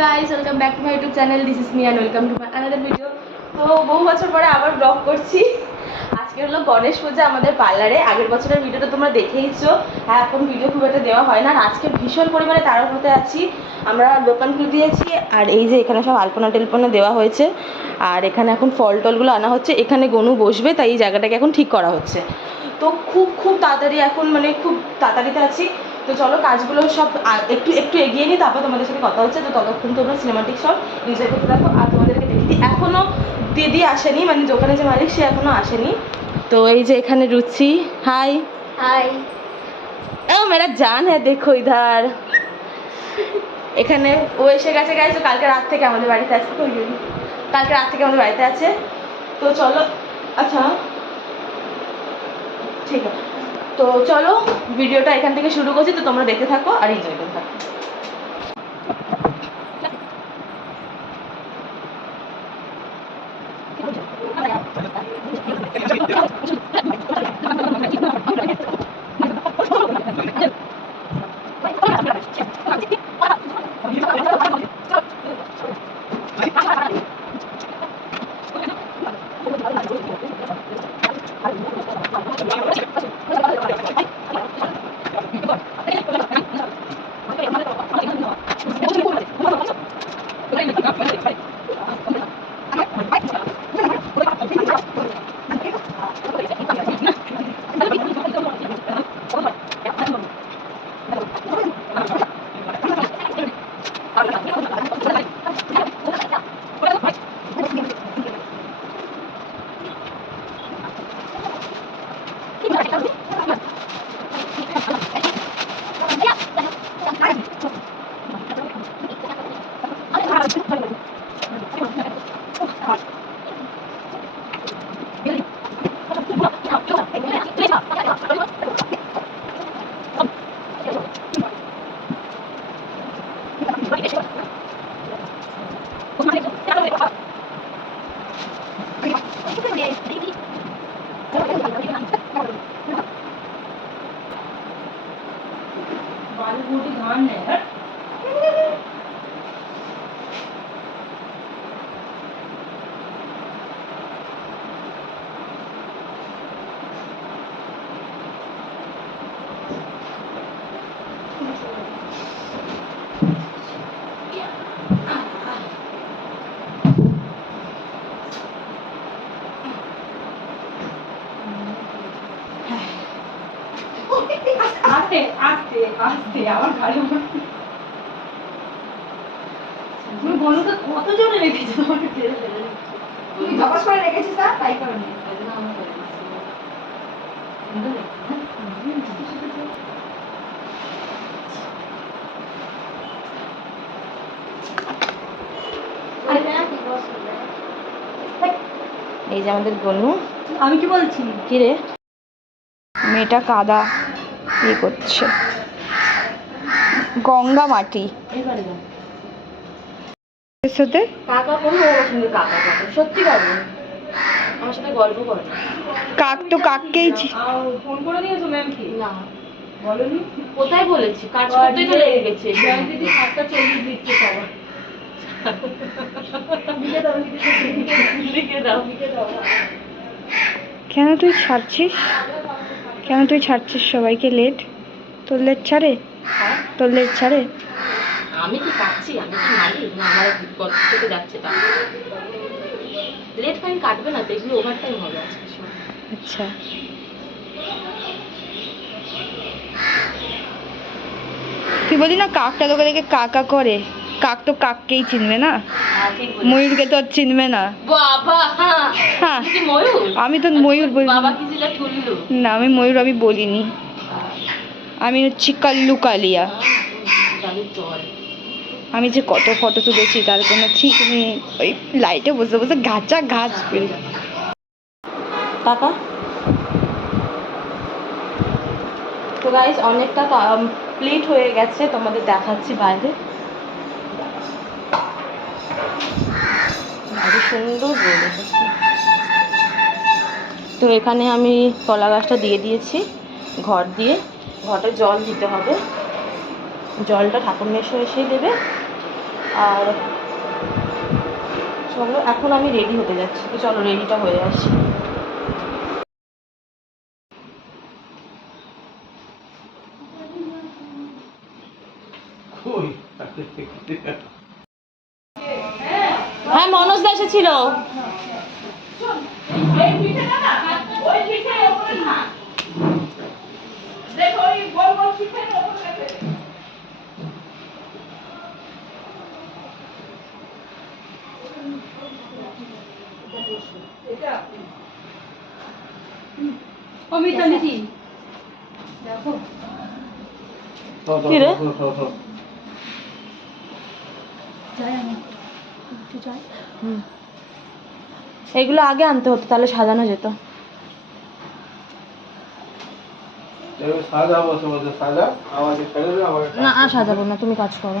guys, welcome back to my YouTube channel. This is me and welcome to my another video. তো বহু বছর পরে আবার blog করছি। আজকে হলো গণেশ পূজা আমাদের পার্লারে। আগের বছরের ভিডিওটা তোমরা দেখেইছো। হ্যাঁ, এখন ভিডিও খুব একটা দেওয়া হয় না। আজকে ভীষণ পরিমাণে তাড়াহুড়োতে আছি। আমরা দোকান খুলে দিয়েছি আর এই যে এখানে সব আলপনা টেলপনা দেওয়া হয়েছে আর এখানে এখন ফল টলগুলো আনা হচ্ছে। এখানে গনু বসবে, তাই এই জায়গাটাকে এখন ঠিক করা হচ্ছে। তো খুব তাড়াতাড়ি এখন মানে খুব তাড়াতাড়িতে আছি। তো চলো কাজগুলো সব একটু এগিয়ে নিই, তারপর তোমাদের সাথে কথা হচ্ছে। তো ততক্ষণ তোমরা সিনেমাটিক সব এনজয় করতে থাকো। আর তোমাদেরকে দেখি এখনও দিদি আসেনি, মানে দোকানে যে মালিক সে এখনও আসেনি। তো এই যে এখানে রুচি, হাই হাই। ও মেরা জান হ্যাঁ, দেখো ইধার। এখানে ও এসে গেছে গাইস। তো কালকে রাত থেকে আমাদের বাড়িতে আছে। কালকে রাত থেকে আমাদের বাড়িতে আছে। তো চলো, আচ্ছা ঠিক আছে। তো চলো ভিডিওটা এখান থেকে শুরু করছি। তো তোমরা দেখতে থাকো আর এনজয় করতে থাকো। আমার গাড়ি তুমি বলো তো কত জনে রেখেছো? তোমাকে ফেলে ফেলে তুমি জবাস করে রেখেছিস না, তাই কারণে এই যে আমাদের গনু। আমি কি বলছি কি রে, মেয়েটা কাদা ইয়ে করছে, গঙ্গা মাটি সাথে কাকা করবো। কাকা কাকা সত্যি কাকা আমার সাথে গল্প করে। কাক তো কাককেই ফোন করে দিয়েছো ম্যাম কি না বলনি? কোথায় বলেছি? কাজ করতেই তো লেগে গেছে। জয় দিদি 7:40 দিচ্ছে সবার। কেন তুই ছাড়ছিস? সবাইকে লেট? তোর লেট ছাড়ে? তোর লেট ছাড়ে? আমি কি কাটছি? আমি কি মালিক না? আমার কত থেকে যাচ্ছে তা লেট ফাইন কাটবে না তো, এগুলো ওভার টাইম হবে আজকে। আচ্ছা তুই বলি না কাকটা তোকে দেখে কাকা করে, কাক তো কাককেই চিনবে না, ময়ূরকে তো আর চিনবে না। বাবা হ্যাঁ ময়ূর, আমি তো ময়ূর বলি না, আমি ময়ূর আমি বলিনি, আমি হচ্ছি কাল্লু কালিয়া। আমি যে কত ফটো তুলেছি তার কোনো ঠিক নেই, ওই লাইটে বসে বসে গাছা গাছ টাকা। তো গাইস অনেকটা কমপ্লিট হয়ে গেছে, তোমাদের দেখাচ্ছি বাইরে। ভারী সুন্দর রোদ এসেছে। তো এখানে আমি কলা গাছটা দিয়ে দিয়েছি ঘর দিয়ে। ঘরটা জল দিতে হবে, জলটা ঠাকুর মেশো এসেই দেবে। আর চলো এখন আমি রেডি হতে যাচ্ছি, তো চলো রেডিটা হয়ে আসি। হ্যাঁ মনোজ দা এসেছিল। কি রে এগুলো আগে আনতে হতো, তাহলে সাজানো যেত। না আর সাজাবো না, তুমি কাজ করো।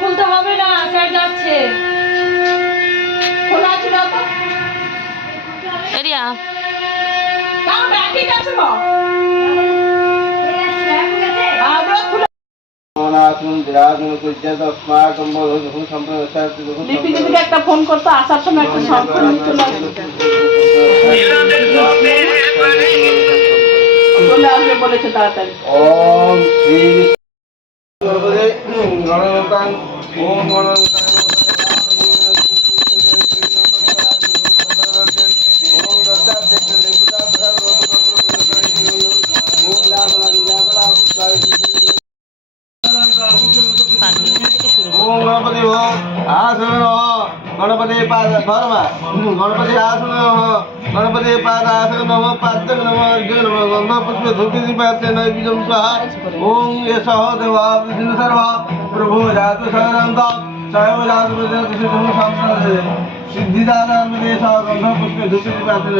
খুলতে হবে না, স্যার যাচ্ছে। খোলা আছে না তো এরিয়া তাও ঠিক আছে না। একটা ফোন করতো আসার সময় একটা চলে আসবে বলেছে তাড়াতাড়ি। ওম শ্রী গণতাং ওম গণতাং गणपति आसन गणपति पाद गणपति आसन गणपति पाद आसन नम पाद नम अर्घ्य नम गंध पुष्प धूप दीपाते नैवेद्यं स्वाहा ओम यशः देवा सर्व प्रभु जातु सर्वंत स्वयं जातु सिद्धं संप्रदे सिद्धिदाता देश गंध पुष्प धूप दीपाते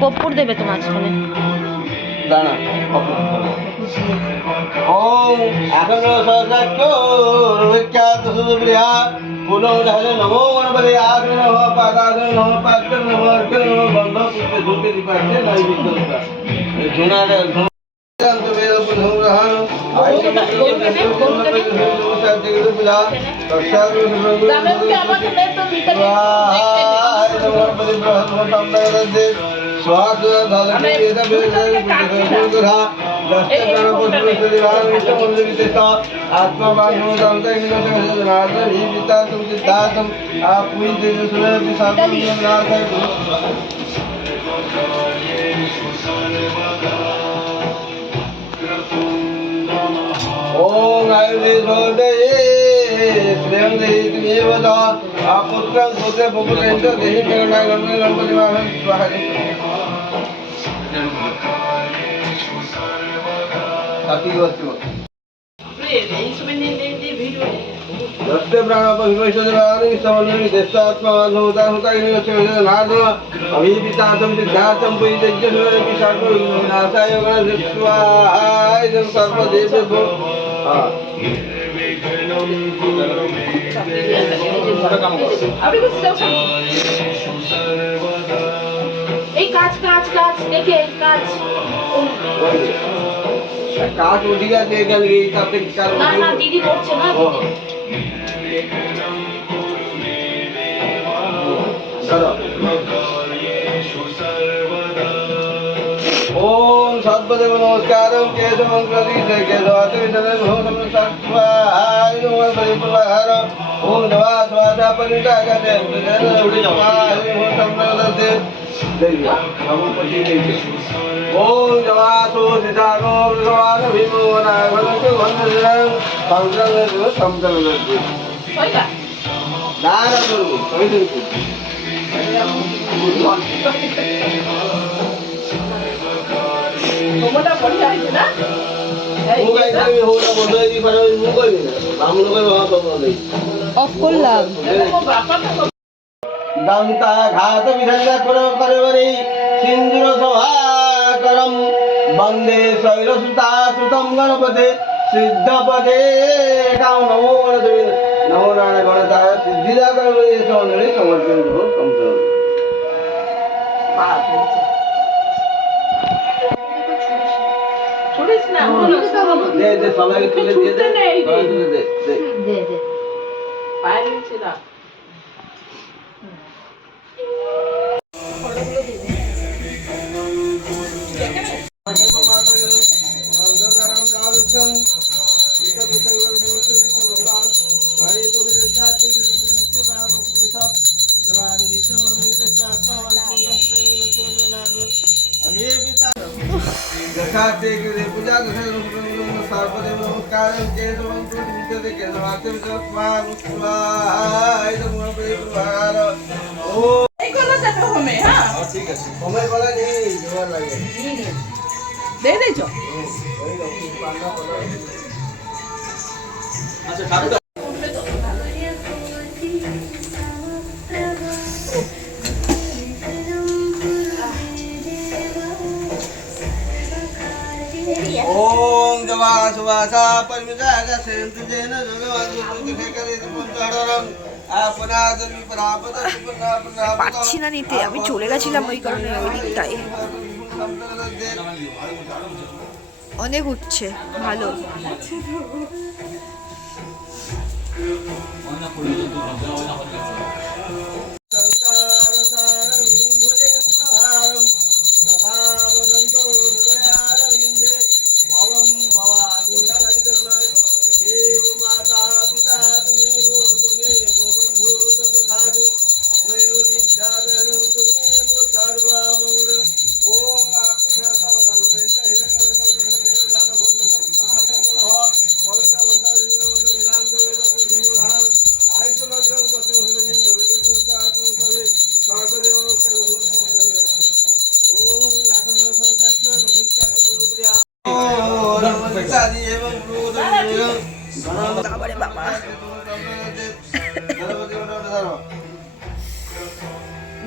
কর্পূর দেবে তো মাঝখানে দানা ओम आसन सहस्राक्षो विख्यात सुप्रिया पुनः ढाले नमो गणपति आसन नमो पादासन नमो पाद नमो अर्घ्य नमो गंध पुष्प धूप दीपाते नैवेद्यं जुना रे अंत वेद पुनः आयुष ओम आयुर्वेदे स्वयं देहि तुमेव च पुत्रं पुत्रे पुत्रं च देहि प्रेरणा गणपति महान स्वाहा साथी वस्तु दस्ते प्राण पविश्वदेवानि समन्वय देशात्मान होता होता इन लक्ष्य नाद अभिपितातम सिद्धार्थम परित्यज्य सुरे विशाख विनाशाय गणेशस्वाहाय जन सर्व देवेभ्यो এই কাজ কাজ কাজ দেখে এই কাজ কাজ উঠে গেছে এখানে এই কাজে না না দিদি করছে না चलो ओम सद्व सर्वदेव नमस्कारं केशवं प्रतीक्षे केशवातिविषदं भूतमसात्वाय नमः परिप्रहार ओम नमः स्वाहा परितागते ओम जवासो सितानो भगवान भीमो नागवन्तु वन्दनं पंचरत्न संतरत्न কইবা दानगुरु कविदु মোমোটা বড়িয়া হইছে না वो काय मी होता बोलतोय की पण मी कोई बामण कोई बाबा बोलतोय অফ করলাম दंता घात विधंजा करवरी सिंदूर सभा करम वंदे शैलसुता सुतम गणपते सिद्धपते काम नमो गणपते नमो नारायण गणता सिद्धिदा करवरी सोनरे समर्पण करो समझो ছুড়িস না दे दे सबाई तुले दे दे दे दे পায়ের নিচে না पूजा सर्वदेव नमस्कार केशवं प्रतीक्षे केशवातिविषदं ओ এই কোন যাবে হোমে হ্যাঁ ঠিক আছে সময় বলা নেই জোয়ার লাগে দে দেছো আচ্ছা ঠাকুর ओम जवा सुवासा परमितागा सेंतुजेन भगवान गुरुके करे पंचहरं आपनाद विपरापद सुपनापना পাচ্ছি না নিতে, আমি চলে গেছিলাম ওই কারণে ওই দিকটায়। অনেক উঠছে, ভালো।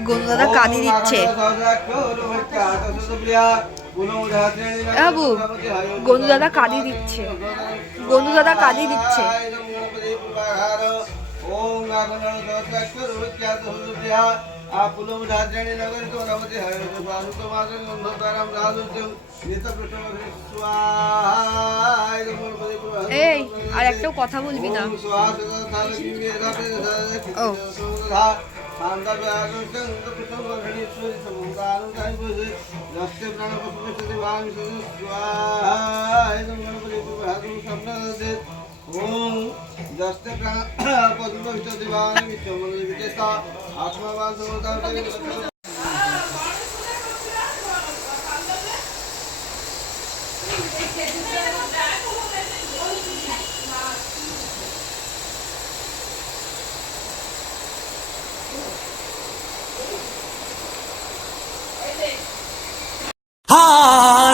গন্ধটা কাঁদি দিচ্ছে। বাবু গন্ধু দাদা কাঁদি দিচ্ছে, গন্ধু দাদা কাঁদি দিচ্ছে। এই আর একটাও কথা বলবি না। ও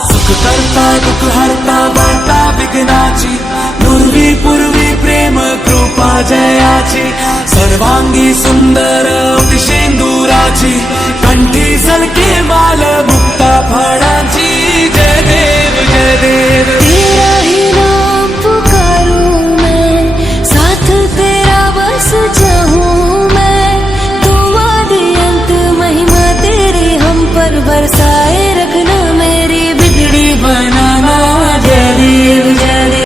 सुख करता दुख हरता वार्ता विघ्नाची पूर्वी पूर्वी प्रेम कृपा जयाची सर्वांगी सुंदर अतिशेंदुराची कंठी सलके